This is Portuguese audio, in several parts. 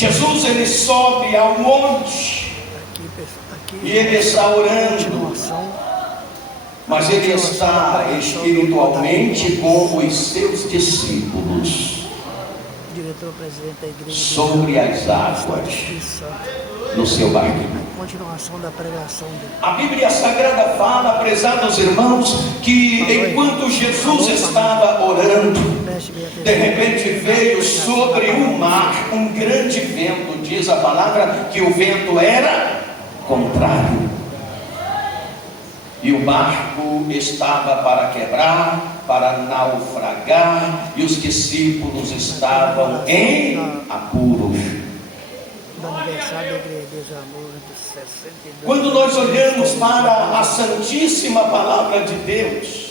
Jesus, ele sobe ao monte e ele está orando, mas ele está espiritualmente com os seus discípulos sobre as águas no seu barquinho. Continuação da pregação dele. A Bíblia Sagrada fala, prezados irmãos, que enquanto Jesus estava orando, de repente veio sobre o mar um grande vento. Diz a palavra que o vento era contrário, e o barco estava para quebrar, para naufragar, e os discípulos estavam em apuros. Quando nós olhamos para a Santíssima Palavra de Deus,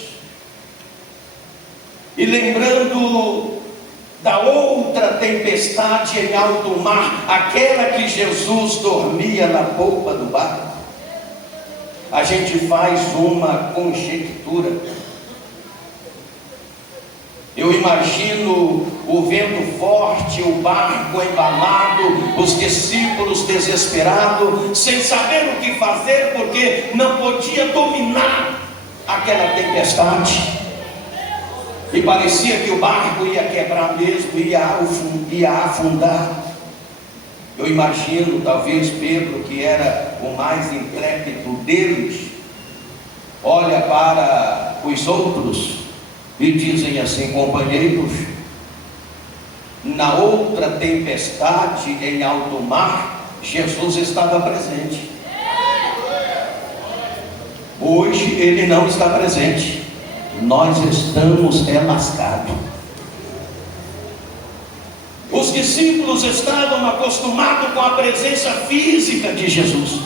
e lembrando da outra tempestade em alto mar, aquela que Jesus dormia na polpa do barco, a gente faz uma conjectura. Eu imagino o vento forte, o barco embalado, os discípulos desesperados, sem saber o que fazer, porque não podia dominar aquela tempestade. E parecia que o barco ia quebrar mesmo, ia afundar. Eu imagino, talvez Pedro, que era o mais intrépido deles, olha para os outros e dizem assim: companheiros, na outra tempestade em alto mar, Jesus estava presente. Hoje ele não está presente. Nós estamos lascados. Os discípulos estavam acostumados com a presença física de Jesus.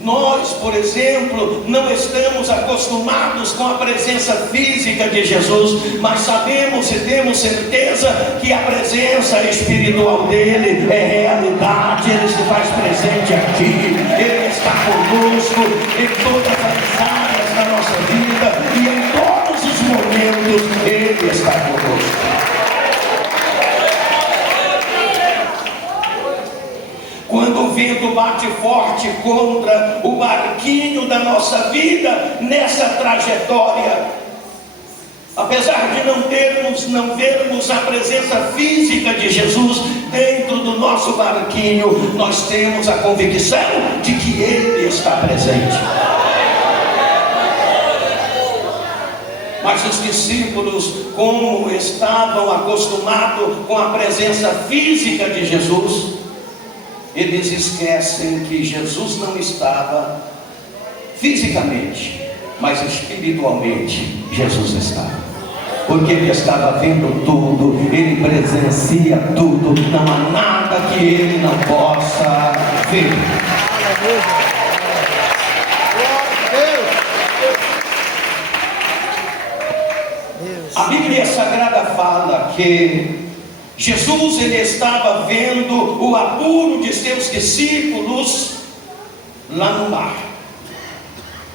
Nós, por exemplo, não estamos acostumados com a presença física de Jesus, mas sabemos e temos certeza que a presença espiritual dele é realidade. Ele se faz presente aqui, ele está conosco em todas as áreas da nossa vida, e em todos os momentos ele está conosco. Quando o vento bate forte contra o barquinho da nossa vida nessa trajetória, apesar de não vermos a presença física de Jesus dentro do nosso barquinho, nós temos a convicção de que Ele está presente. Mas os discípulos, como estavam acostumados com a presença física de Jesus, eles esquecem que Jesus não estava fisicamente, mas espiritualmente Jesus estava. Porque ele estava vendo tudo, ele presencia tudo, não há nada que ele não possa ver. A Bíblia Sagrada fala que Jesus, ele estava vendo o apuro de seus discípulos lá no mar,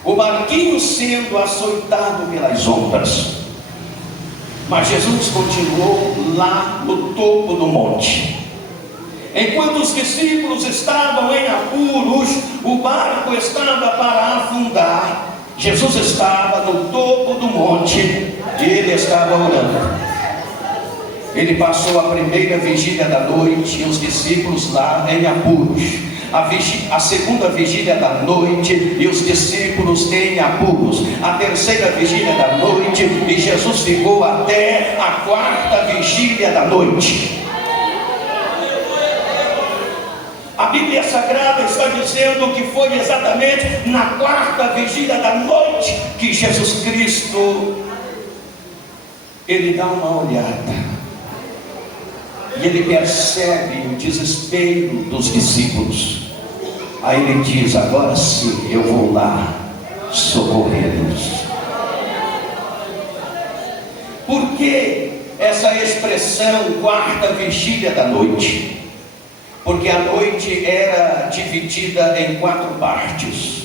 o barquinho sendo açoitado pelas ondas, mas Jesus continuou lá no topo do monte. Enquanto os discípulos estavam em apuros, o barco estava para afundar, Jesus estava no topo do monte e ele estava orando. Ele passou a primeira vigília da noite e os discípulos lá em apuros. A segunda vigília da noite e os discípulos em apuros. A terceira vigília da noite e Jesus ficou até a quarta vigília da noite. A Bíblia Sagrada está dizendo que foi exatamente na quarta vigília da noite que Jesus Cristo, ele dá uma olhada. E ele percebe o desespero dos discípulos. Aí ele diz: agora sim, eu vou lá socorrê-los. Por que essa expressão quarta vigília da noite? Porque a noite era dividida em 4 partes.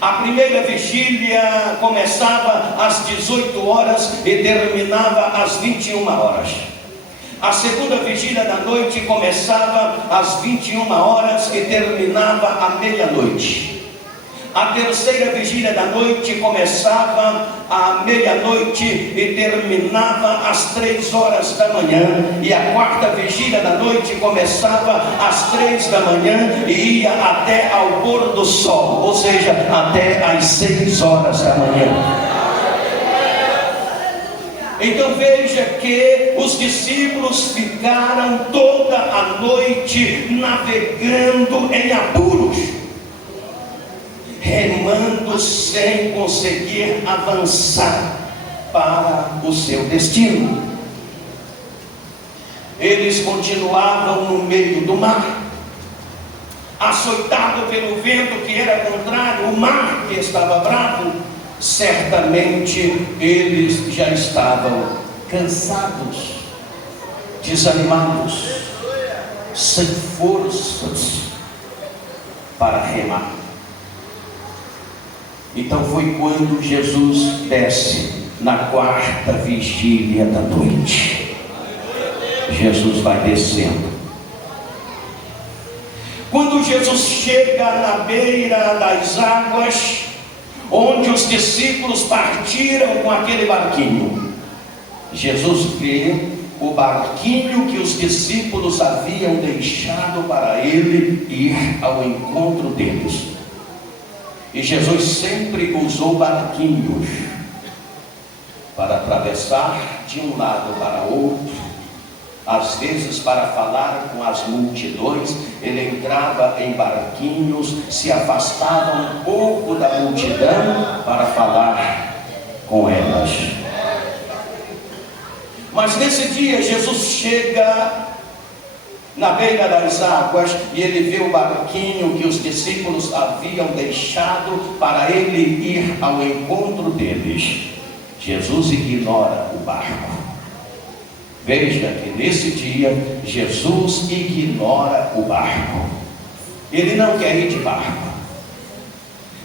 A primeira vigília começava às 18 horas e terminava às 21 horas. A segunda vigília da noite começava às 21 horas e terminava à meia-noite. A terceira vigília da noite começava à meia-noite e terminava às 3 horas da manhã. E a quarta vigília da noite começava às 3 da manhã e ia até ao pôr do sol, ou seja, até às 6 horas da manhã. Então veja que os discípulos ficaram toda a noite navegando em apuros, remando sem conseguir avançar para o seu destino. Eles continuavam no meio do mar, açoitado pelo vento que era contrário, o mar que estava bravo. Certamente eles já estavam cansados, desanimados, sem forças para remar. Então foi quando Jesus desce na quarta vigília da noite. Jesus vai descendo. Quando Jesus chega na beira das águas, onde os discípulos partiram com aquele barquinho, Jesus vê o barquinho que os discípulos haviam deixado para ele ir ao encontro deles. E Jesus sempre usou barquinhos para atravessar de um lado para outro. Às vezes, para falar com as multidões, ele entrava em barquinhos, se afastava um pouco da multidão para falar com elas. Mas nesse dia, Jesus chega na beira das águas e ele vê o barquinho que os discípulos haviam deixado para ele ir ao encontro deles. Jesus ignora o barco. Veja que nesse dia Jesus ignora o barco. Ele não quer ir de barco.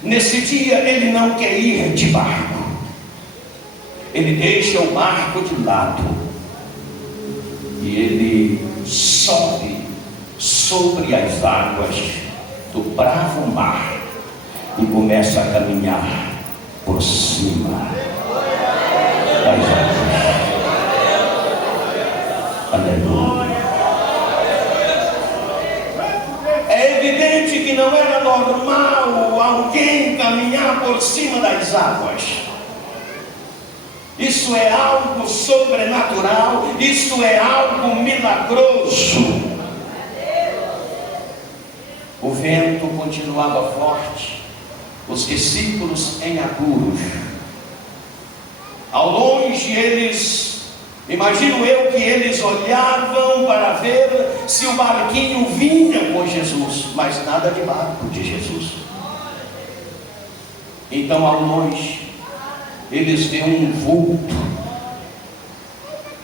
Nesse dia ele não quer ir de barco. Ele deixa o barco de lado e ele sobe sobre as águas do bravo mar e começa a caminhar por cima das águas. Aleluia. É evidente que não era normal alguém caminhar por cima das águas. Isso é algo sobrenatural, isso é algo milagroso. O vento continuava forte, os discípulos em apuros. Ao longe eles, imagino eu que eles olhavam para ver se o barquinho vinha com Jesus, mas nada de barco de Jesus. Então ao longe eles veem um vulto.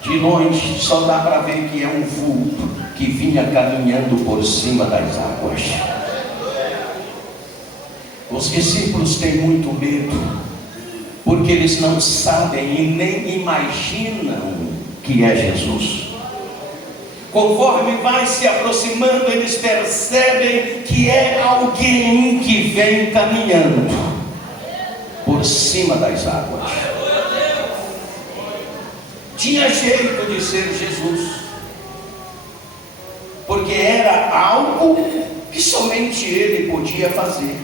De longe só dá para ver que é um vulto que vinha caminhando por cima das águas. Os discípulos têm muito medo, porque eles não sabem e nem imaginam que é Jesus. Conforme vai se aproximando, eles percebem que é alguém que vem caminhando por cima das águas. Tinha jeito de ser Jesus, porque era algo que somente ele podia fazer.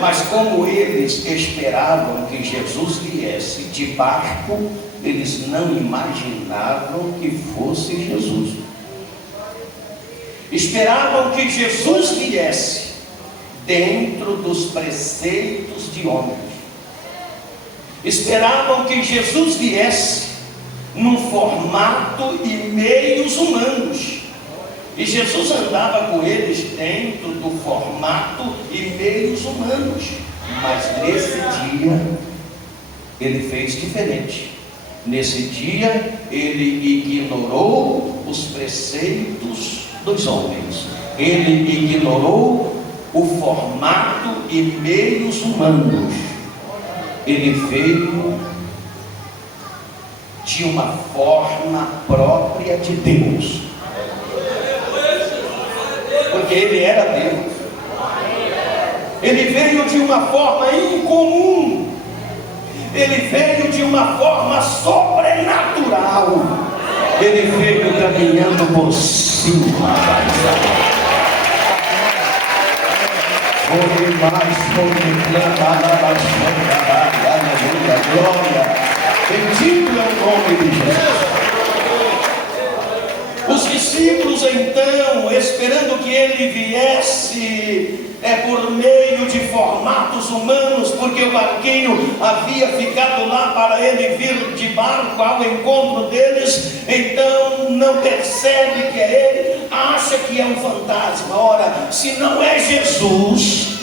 Mas como eles esperavam que Jesus viesse de barco, eles não imaginavam que fosse Jesus. Esperavam que Jesus viesse dentro dos preceitos de homens. Esperavam que Jesus viesse num formato e meios humanos. E Jesus andava com eles dentro do formato e meios humanos. Mas nesse dia, ele fez diferente. Nesse dia, ele ignorou os preceitos dos homens. Ele ignorou o formato e meios humanos. Ele veio de uma forma própria de Deus, porque ele era Deus. Ele veio de uma forma incomum, ele veio de uma forma sobrenatural, ele veio caminhando por cima das águas. Aleluia, glória, bendito é o nome de Jesus. Os discípulos então, esperando que ele viesse por meio de formatos humanos, porque o barquinho havia ficado lá para ele vir de barco ao encontro deles, então não percebe que é ele, acha que é um fantasma. Ora, se não é Jesus,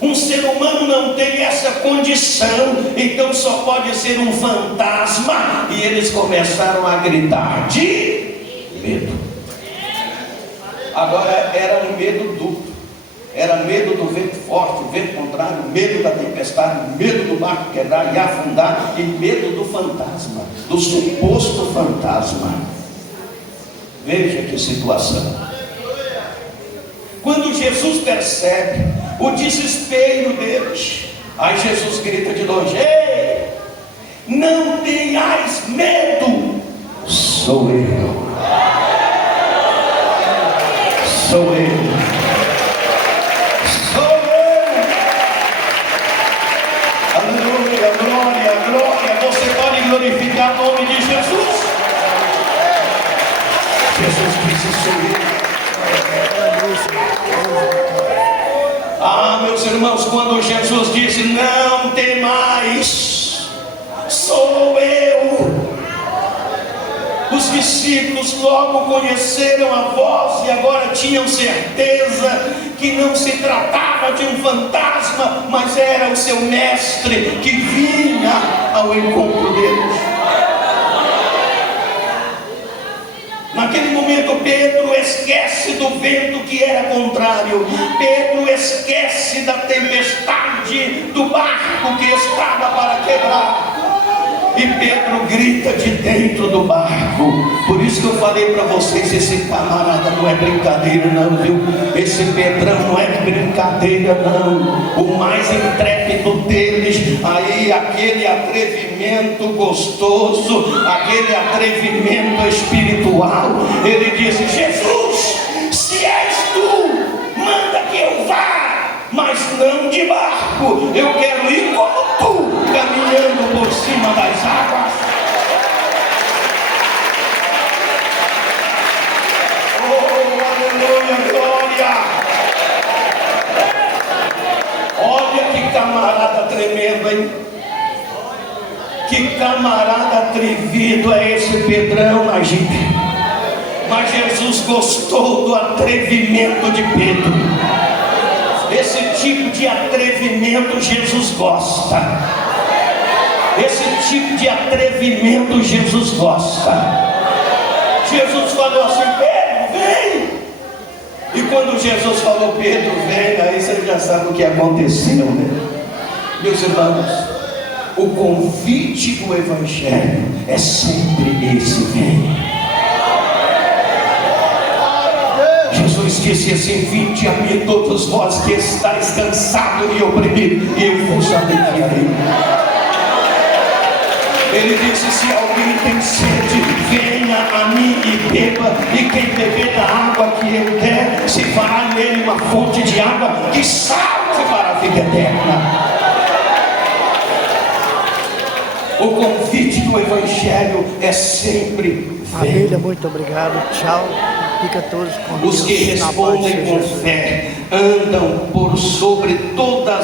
um ser humano não tem essa condição, então só pode ser um fantasma. E eles começaram a gritar de medo. Agora era um medo duplo. Era medo do vento forte, vento contrário, medo da tempestade, medo do barco quebrar e afundar, e medo do fantasma, do suposto fantasma. Veja que situação. Quando Jesus percebe o desespero deles, aí Jesus grita de longe: ei, não tenhais medo, sou eu. Sou eu. Sou eu. Aleluia, glória, glória. Você pode glorificar o nome de Jesus? Jesus disse: sou eu. Ah, meus irmãos, quando Jesus disse: não temais, sou eu, os discípulos logo conheceram a voz e agora tinham certeza que não se tratava de um fantasma, mas era o seu mestre que vinha ao encontro deles. Naquele momento Pedro esquece do vento que era contrário, Pedro esquece da tempestade do barco que estava para quebrar, e Pedro grita de dentro do barco. Por isso que eu falei para vocês, esse camarada não é brincadeira não, viu? Esse Pedrão não é brincadeira não. O mais intrépido deles, aí aquele atrevimento gostoso, aquele atrevimento espiritual, ele disse: Jesus, se és tu, manda que eu vá, mas não de barco, eu quero ir como tu, caminhando por cima das águas. Oh, aleluia, glória. Olha que camarada tremendo, hein? Que camarada atrevido é esse Pedrão na gente. Mas Jesus gostou do atrevimento de Pedro. Esse tipo de atrevimento Jesus gosta. Esse tipo de atrevimento Jesus gosta. Jesus falou assim: Pedro, vem. E quando Jesus falou: Pedro, vem, aí você já sabe o que aconteceu, né? Meus irmãos, o convite do Evangelho é sempre esse: vem. Jesus disse assim: vinde a mim todos vós que estáis cansados e oprimidos, e eu vos aliviarei. Ele disse: se alguém tem sede, venha a mim e beba, e quem beber da água que eu der, se fará nele uma fonte de água que salte para a vida eterna. O convite do Evangelho é sempre: família, muito obrigado, tchau. Fica todos com Deus. Os que respondem com fé andam por sobre todas